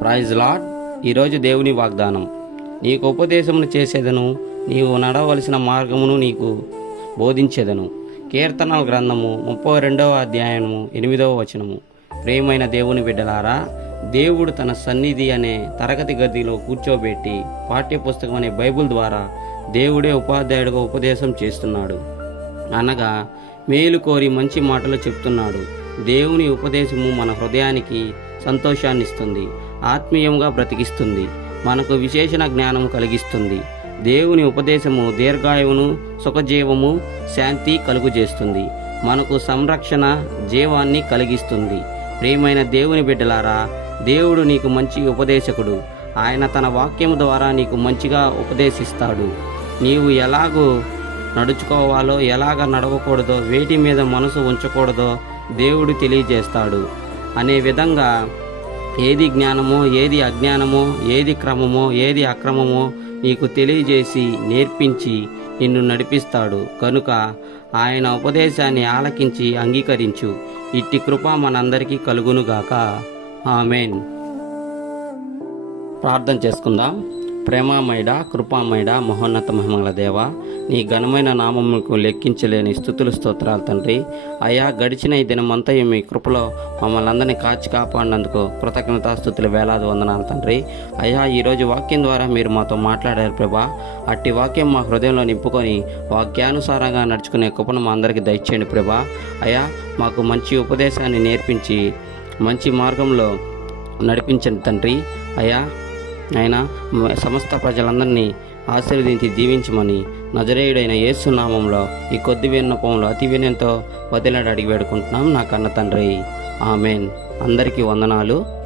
Praise lord ఈరోజు దేవుని వాగ్దానం. నీకు ఉపదేశమును చేసేదను నీవు నడవలసిన మార్గమును నీకు బోధించేదను. కీర్తనల గ్రంథము ముప్పై రెండవ అధ్యాయము ఎనిమిదవ వచనము. ప్రేమైన దేవుని బిడ్డలారా దేవుడు తన సన్నిధి అనే తరగతి గదిలో కూర్చోబెట్టి పాఠ్యపుస్తకం అనే బైబిల్ ద్వారా దేవుడే ఉపాధ్యాయుడిగా ఉపదేశం చేస్తున్నాడు. అనగా మేలు కోరి మంచి మాటలు చెప్తున్నాడు. దేవుని ఉపదేశము మన హృదయానికి సంతోషాన్ని ఇస్తుంది ఆత్మీయంగా బ్రతికిస్తుంది. మనకు విశేషణ జ్ఞానం కలిగిస్తుంది. దేవుని ఉపదేశము దీర్ఘాయువును సుఖజీవము శాంతి కలుగుజేస్తుంది. మనకు సంరక్షణ జీవాన్ని కలిగిస్తుంది. ప్రియమైన దేవుని బిడ్డలారా దేవుడు నీకు మంచి ఉపదేశకుడు. ఆయన తన వాక్యం ద్వారా నీకు మంచిగా ఉపదేశిస్తాడు. నీవు ఎలాగో నడుచుకోవాలో ఎలాగ నడవకూడదో వేటి మీద మనసు ఉంచకూడదో దేవుడు తెలియజేస్తాడు. అనే విధంగా ఏది జ్ఞానమో ఏది అజ్ఞానమో ఏది క్రమమో ఏది అక్రమమో నీకు తెలియజేసి నేర్పించి నిన్ను నడిపిస్తాడు. కనుక ఆయన ఉపదేశాన్ని ఆలకించి అంగీకరించు. ఇట్టి కృప మనందరికీ కలుగునుగాక. ఆమెన్. ప్రార్థన చేసుకుందాం. ప్రేమామయుడ కృపామయుడ మహోన్నత మహిమల దేవ నీ ఘనమైన నామముకు లెక్కించలేని స్థుతులు స్తోత్రాలు తండ్రి. అయా గడిచిన ఈ దినమంతయు మీ కృపలో మమ్మల్ని అందరినీ కాచి కాపాడినందుకు కృతజ్ఞతాస్థుతులు వేలాది వందనాలు తండ్రి. అయ్యా ఈరోజు వాక్యం ద్వారా మీరు మాతో మాట్లాడారు ప్రభా. అట్టి వాక్యం మా హృదయంలో నింపుకొని వాక్యానుసారంగా నడుచుకునే కృపను మా అందరికీ దయచేయండి ప్రభా. అయా మాకు మంచి ఉపదేశాన్ని నేర్పించి మంచి మార్గంలో నడిపించండి తండ్రి. అయ్యా ఆయన సమస్త ప్రజలందరినీ ఆశీర్వదించి దీవించమని నజరేయుడైన యేసు నామంలో ఈ కొద్ది విన్నపంలో అతి వినయంతో వదిలాడు అడిగి వేడుకుంటున్నాం నా కన్న తండ్రి. ఆమెన్. అందరికీ వందనాలు.